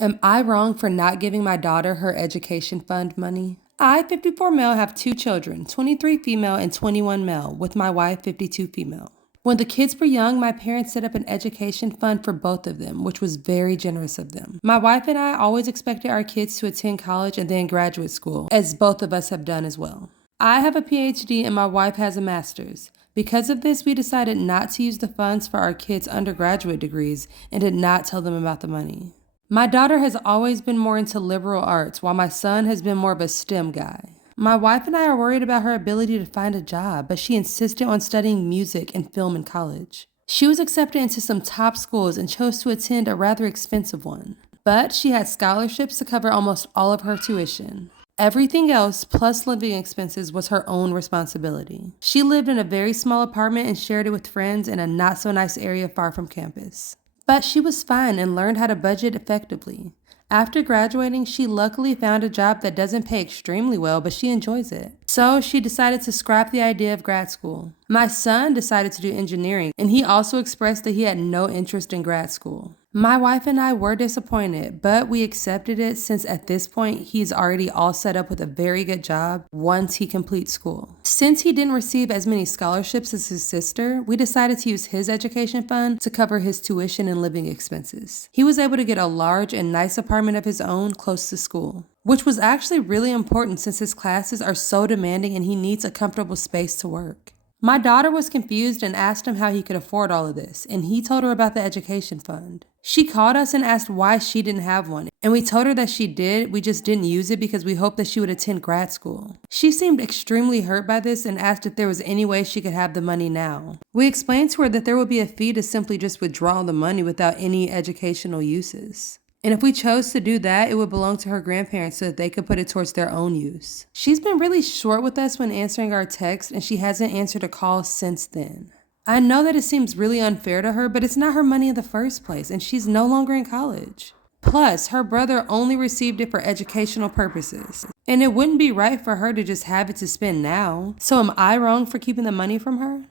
Am I wrong for not giving my daughter her education fund money? I, 54 male, have 2 children, 23 female and 21 male, with my wife, 52 female. When the kids were young, my parents set up an education fund for both of them, which was very generous of them. My wife and I always expected our kids to attend college and then graduate school, as both of us have done as well. I have a PhD and my wife has a master's. Because of this, we decided not to use the funds for our kids' undergraduate degrees and did not tell them about the money. My daughter has always been more into liberal arts, while my son has been more of a STEM guy. My wife and I are worried about her ability to find a job, but she insisted on studying music and film in college. She was accepted into some top schools and chose to attend a rather expensive one. But she had scholarships to cover almost all of her tuition. Everything else, plus living expenses, was her own responsibility. She lived in a very small apartment and shared it with friends in a not-so-nice area far from campus. But she was fine and learned how to budget effectively. After graduating, she luckily found a job that doesn't pay extremely well, but she enjoys it. So she decided to scrap the idea of grad school. My son decided to do engineering, and he also expressed that he had no interest in grad school. My wife and I were disappointed, but we accepted it since at this point he's already all set up with a very good job once he completes school. Since he didn't receive as many scholarships as his sister, we decided to use his education fund to cover his tuition and living expenses. He was able to get a large and nice apartment of his own close to school, which was actually really important since his classes are so demanding and he needs a comfortable space to work. My daughter was confused and asked him how he could afford all of this, and he told her about the education fund. She called us and asked why she didn't have one, and we told her that she did, we just didn't use it because we hoped that she would attend grad school. She seemed extremely hurt by this and asked if there was any way she could have the money now. We explained to her that there would be a fee to simply just withdraw the money without any educational uses. And if we chose to do that, it would belong to her grandparents so that they could put it towards their own use. She's been really short with us when answering our texts, and she hasn't answered a call since then. I know that it seems really unfair to her, but it's not her money in the first place, and she's no longer in college. Plus, her brother only received it for educational purposes, and it wouldn't be right for her to just have it to spend now. So am I wrong for keeping the money from her?